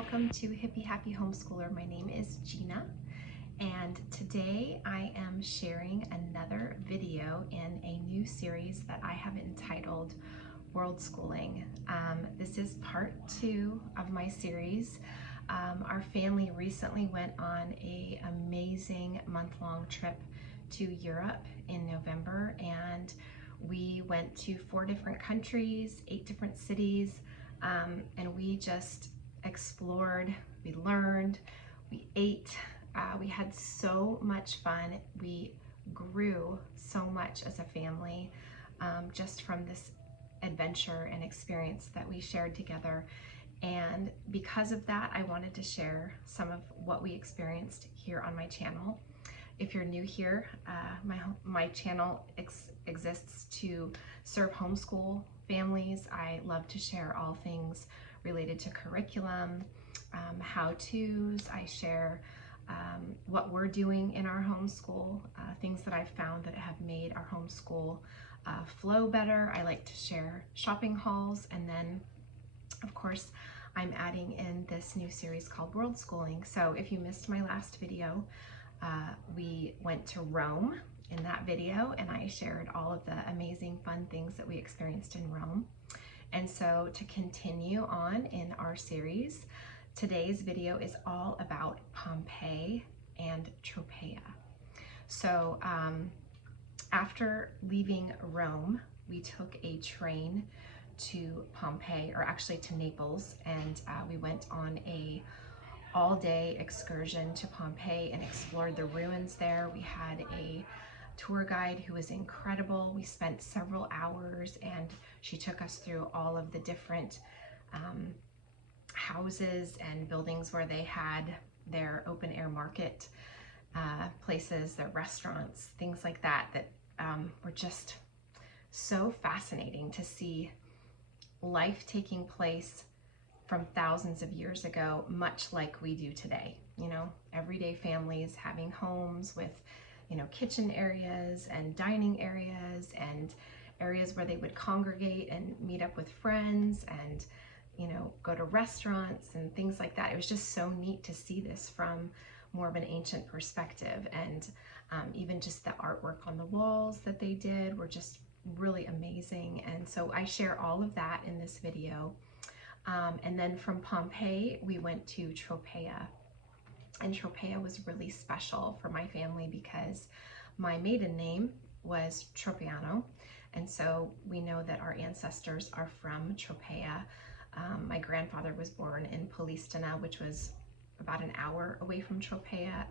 welcome to Hippie Happy Homeschooler. My name is Gina, and today I am sharing another video in a new series that I have entitled Worldschooling. This is part 2 of my series. Our family recently went on an amazing month-long trip to Europe in November, and we went to 4 different countries, 8 different cities, and we just explored, we learned, we ate, we had so much fun. We grew so much as a family just from this adventure and experience that we shared together. And because of that, I wanted to share some of what we experienced here on my channel. If you're new here, my channel exists to serve homeschool families. I love to share all things related to curriculum, how-tos. I share what we're doing in our homeschool, things that I've found that have made our homeschool flow better. I like to share shopping hauls, and then of course I'm adding in this new series called Worldschooling. So if you missed my last video, we went to Rome in that video, and I shared all of the amazing fun things that we experienced in Rome. And so to continue on in our series, today's video is all about Pompeii and Tropea. So after leaving Rome, we took a train to Pompeii, or actually to Naples, and we went on a all-day excursion to Pompeii and explored the ruins there. We had a tour guide who was incredible. We spent several hours, and she took us through all of the different houses and buildings where they had their open air market places, their restaurants, things like that, that were just so fascinating to see life taking place from thousands of years ago, much like we do today. You know, everyday families having homes with, you know, kitchen areas and dining areas and areas where they would congregate and meet up with friends and, you know, go to restaurants and things like that. It was just so neat to see this from more of an ancient perspective, and even just the artwork on the walls that they did were just really amazing. And so I share all of that in this video. And then from Pompeii, we went to Tropea. And Tropea was really special for my family because my maiden name was Tropeano. And so we know that our ancestors are from Tropea. My grandfather was born in Polistena, which was about an hour away from Tropea.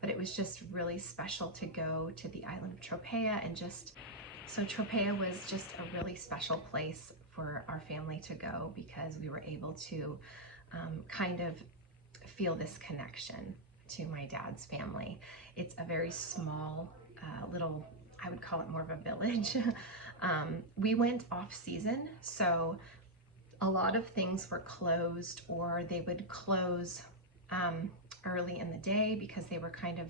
But it was just really special to go to the island of Tropea, and so Tropea was just a really special place for our family to go because we were able to kind of feel this connection to my dad's family. It's a very small little, I would call it more of a village. We went off season, so a lot of things were closed, or they would close early in the day because they were kind of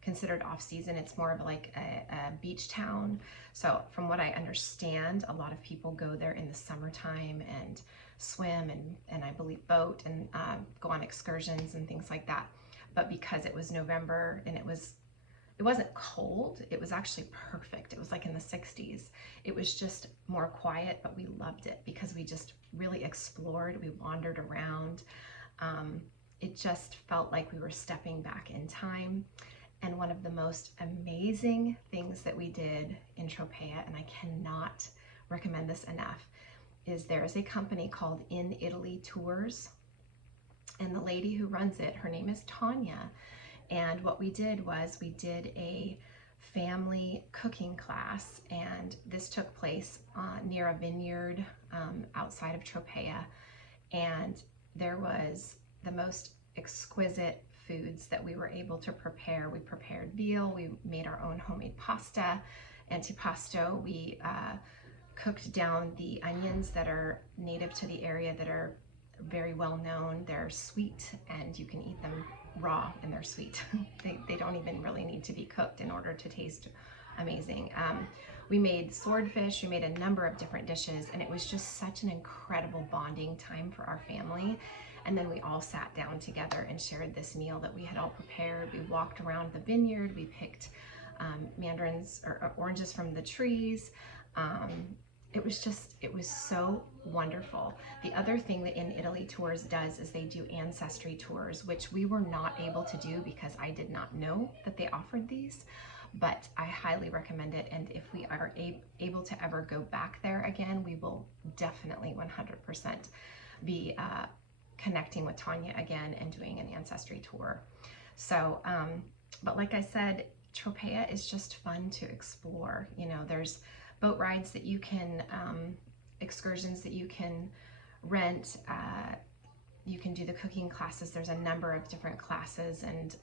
considered off season. It's more of like a beach town. So from what I understand, a lot of people go there in the summertime and swim and I believe boat and go on excursions and things like that. But because it was November and it wasn't cold, it was actually perfect. It was like in the 60s. It was just more quiet, but we loved it because we just really explored. We wandered around. It just felt like we were stepping back in time. And one of the most amazing things that we did in Tropea, and I cannot recommend this enough, is there is a company called In Italy Tours, and the lady who runs it, her name is Tanya. And what we did was we did a family cooking class, and this took place near a vineyard outside of Tropea. And there was the most exquisite foods that we were able to prepare. We prepared veal, we made our own homemade pasta, antipasto. We cooked down the onions that are native to the area that are very well known. They're sweet and you can eat them raw, and they're sweet. They don't even really need to be cooked in order to taste amazing. We made swordfish, we made a number of different dishes, and it was just such an incredible bonding time for our family. And then we all sat down together and shared this meal that we had all prepared. We walked around the vineyard, we picked mandarins or oranges from the trees. It was so wonderful. The other thing that In Italy Tours does is they do ancestry tours, which we were not able to do because I did not know that they offered these, but I highly recommend it. And if we are able to ever go back there again, we will definitely 100% be connecting with Tanya again and doing an ancestry tour. So, but like I said, Tropea is just fun to explore. You know, there's boat rides that you can, excursions that you can rent. You can do the cooking classes. There's a number of different classes and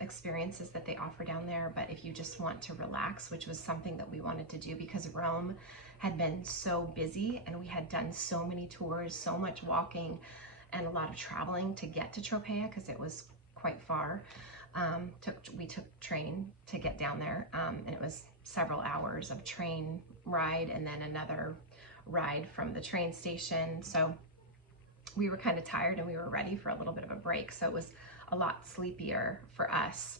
experiences that they offer down there. But if you just want to relax, which was something that we wanted to do because Rome had been so busy and we had done so many tours, so much walking and a lot of traveling to get to Tropea because it was quite far. We took train to get down there, and it was several hours of train ride and then another ride from the train station. So we were kind of tired and we were ready for a little bit of a break. So it was a lot sleepier for us,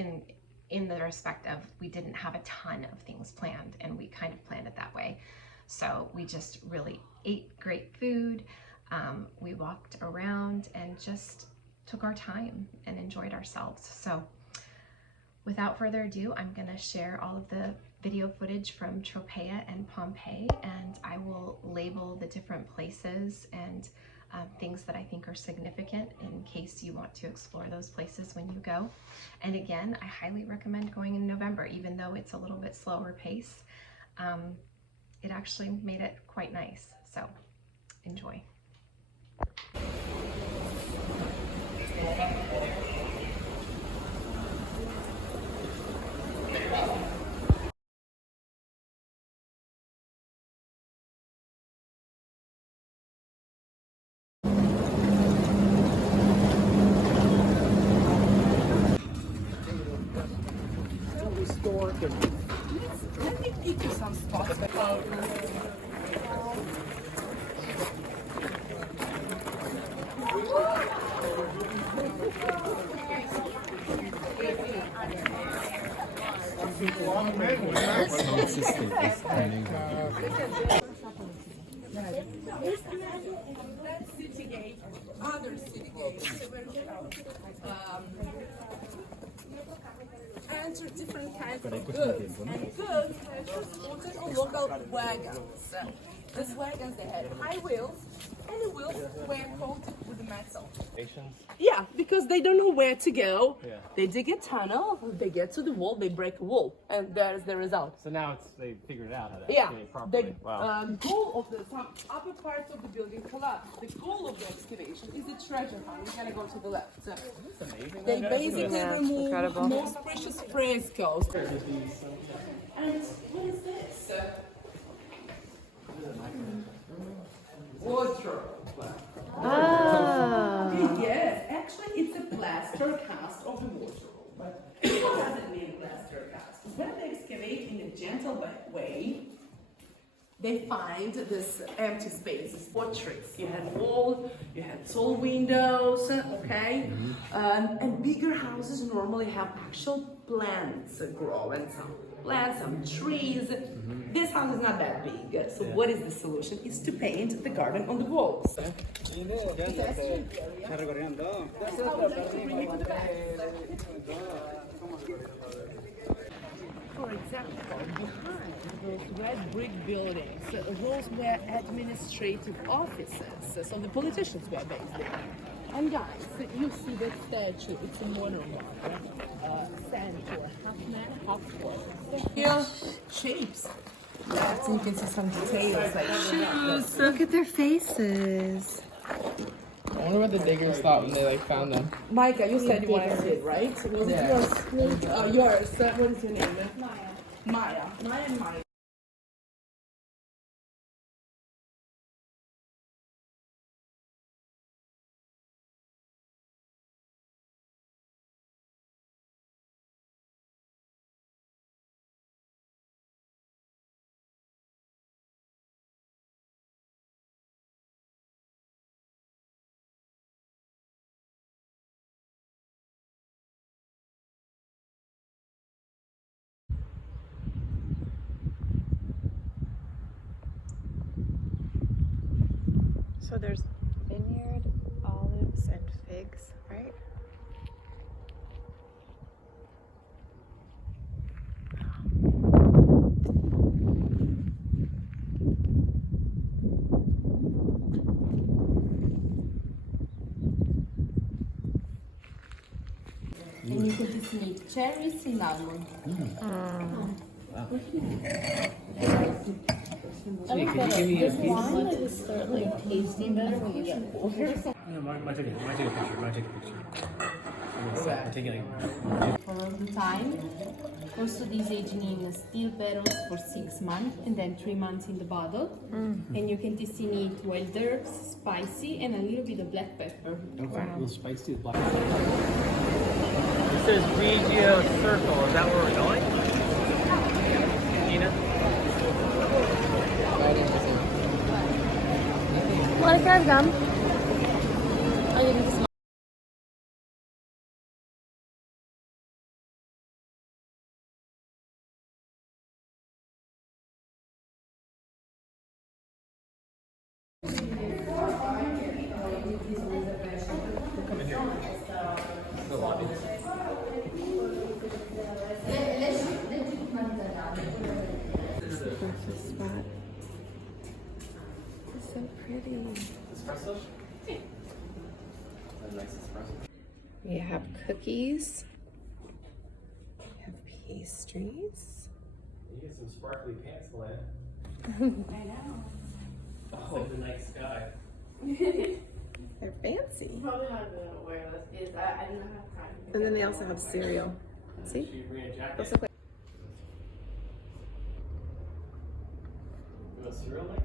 in the respect of we didn't have a ton of things planned, and we kind of planned it that way. So we just really ate great food. We walked around and just took our time and enjoyed ourselves. So without further ado, I'm gonna share all of the video footage from Tropea and Pompeii, and I will label the different places and things that I think are significant in case you want to explore those places when you go. And again, I highly recommend going in November, even though it's a little bit slower pace. It actually made it quite nice, so enjoy. Let me pick you some spots. City gate, other city gates. Enter different kinds of goods. And goods are local wagons. These wagons, they had high wheels, and the wheels were coated with metal. Yeah, because they don't know where to go. Yeah. They dig a tunnel, they get to the wall, they break a wall, and there's the result. So now they figured out how to excavate properly. The goal of some upper parts of the building collapsed. The goal of the excavation is the treasure hunt. We're gonna go to the left. That's amazing. They basically remove the most precious frescoes. And what is this? Wardrobe. Yes, actually it's a plaster cast of the wardrobe. But what does it mean, plaster cast? When they excavate in a gentle way, they find this empty spaces, portraits. You had walls, you had tall windows, okay? And bigger houses normally have actual plants growing, some plants, some trees. This house is not that big, so what is the solution? It's to paint the garden on the walls. I would like to bring you to the back. For example, behind those red brick buildings, those were administrative offices, so the politicians were based there. And guys, you see that statue, it's a modern one, centaur, half man, half horse. Here, shapes. Yeah, so you can see some details like shoes. Look at their faces. I wonder what the diggers thought when they found them. Micah, you said you wanted to see it, right? Was it yours? Yours. What is your name? Maya. Maya and Maya. So there's vineyard, olives, and figs, right? And you can just make cherries and almond. Can you give me a piece? Wine will start like tasting better when you get older. Yeah, might take a picture. Might take a picture. I'm taking like. For all the time. Also, these aging in steel barrels for 6 months and then 3 months in the bottle. And you can just need wild herbs, spicy, and a little bit of black pepper. Okay, a little spicy. Black. It says Regio Circle. Is that where we're going? Nina? Want to grab gum? I think it's Breakfast spot. It's so pretty. Espresso? A nice espresso. We have cookies. We have pastries. You get some sparkly pants, Lynn. I know. It's like the night sky. They're fancy. Probably not gonna wear this. I didn't have time. And then they also have cereal. See? She bring a jacket. Those look like You want cereal like that?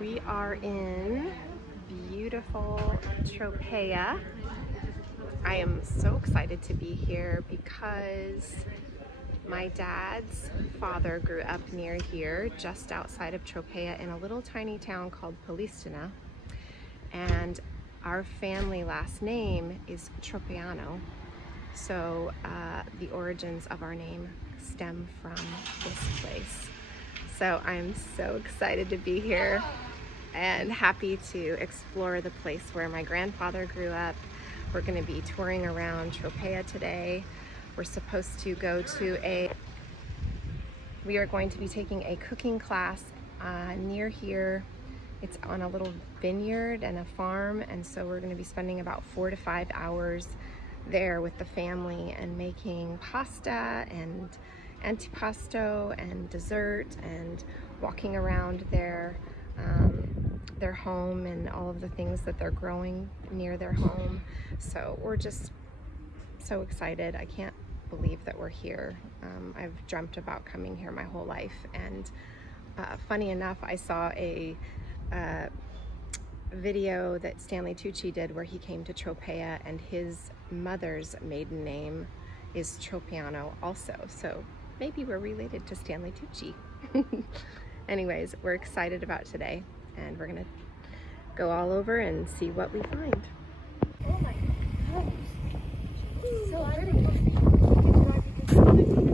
We are in beautiful Tropea. I am so excited to be here because my dad's father grew up near here, just outside of Tropea in a little tiny town called Palestina. And our family last name is Tropeano. So the origins of our name stem from this place. So I'm so excited to be here and happy to explore the place where my grandfather grew up. We're going to be touring around Tropea today. We're supposed to go to we are going to be taking a cooking class near here. It's on a little vineyard and a farm, and so we're going to be spending about 4 to 5 hours there with the family and making pasta and antipasto and dessert and walking around their home and all of the things that they're growing near their home. So we're just so excited. I can't believe that we're here. I've dreamt about coming here my whole life, and funny enough, I saw a video that Stanley Tucci did where he came to Tropea, and his mother's maiden name is Tropeano also, so maybe we're related to Stanley Tucci. Anyways, we're excited about today, and we're gonna go all over and see what we find. Oh my gosh, so pretty.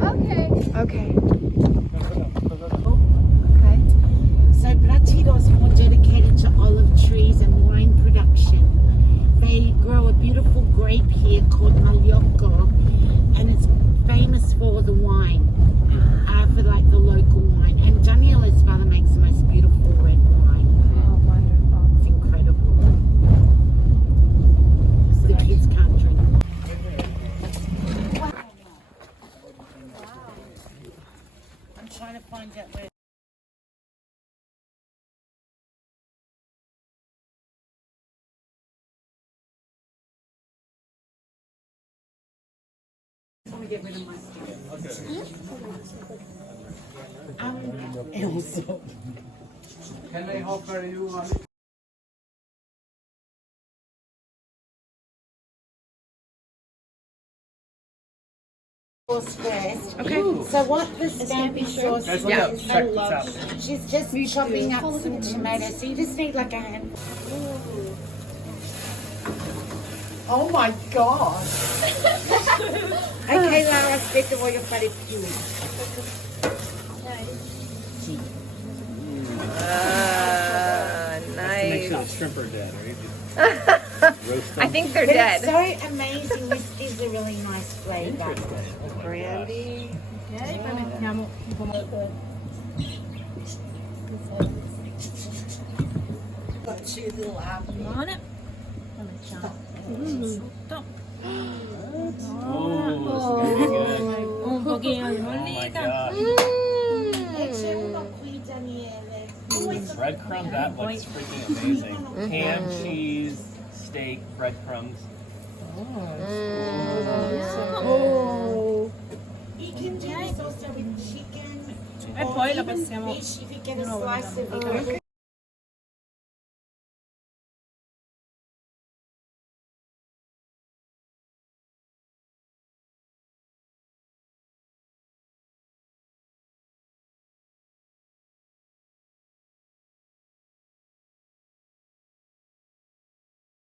Okay. Okay. Okay. So Bratido is more dedicated to olive trees and wine production. They grow a beautiful grape here called Malioco, and it's famous for the wine, for like the local wine. And Daniela's father makes the most beautiful red wine. Oh, wonderful. It's incredible. The kids can't drink. Wow. I'm trying to find out where. Let me get rid of my stuff. Can I offer you sauce first. Okay. So what the scampi sauce Guys, look up. is, Check this out. she's just chopping up some tomatoes. So you just need like a hand. Oh my god. Okay, Lara, aspetta voglio fare più. Make sure the Nice. shrimp are dead, right? Roast them. I think they're But it's dead. so amazing. This gives a really nice flavor. Brandy. Got two little apples. Oh, this is gonna be good. Un pochino di Oh my mollita. gosh. E c'è uno qui, Daniele. Breadcrumb, that looks freaking amazing. Ham, cheese, steak, breadcrumbs. You can do this also with chicken. E or poi la even passiamo. fish if you get a slice of it.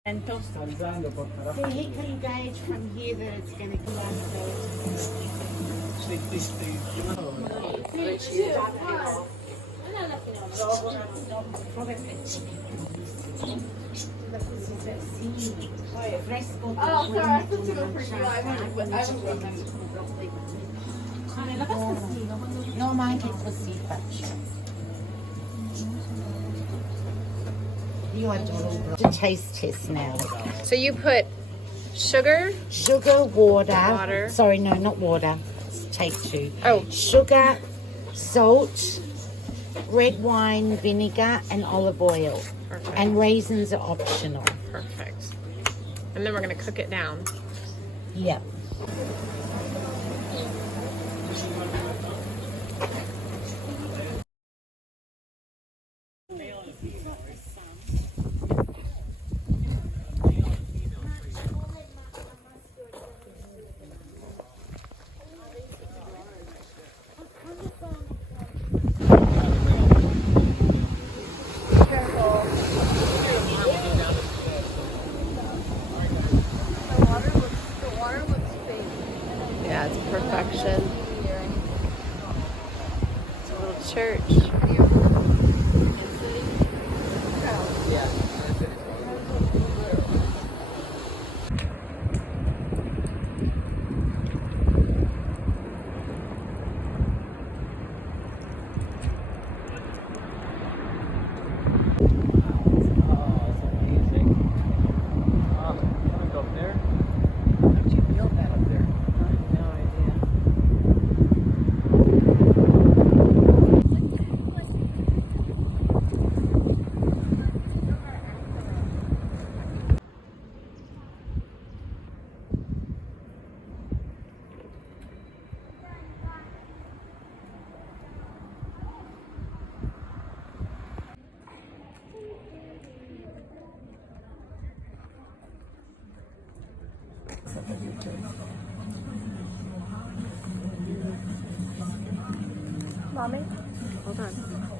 So he can gauge from here that it's going to come No, mine che così faccio. Io adoro. The taste test now. So you put sugar. Sugar, water. Water. Sorry, no, not water. Take two. Oh. Sugar, salt, red wine, vinegar, and olive oil. Perfect. And raisins are optional. Perfect. And then we're gonna cook it down. Yep. Yeah, it's perfection. It's a little church. Mommy? Hold on.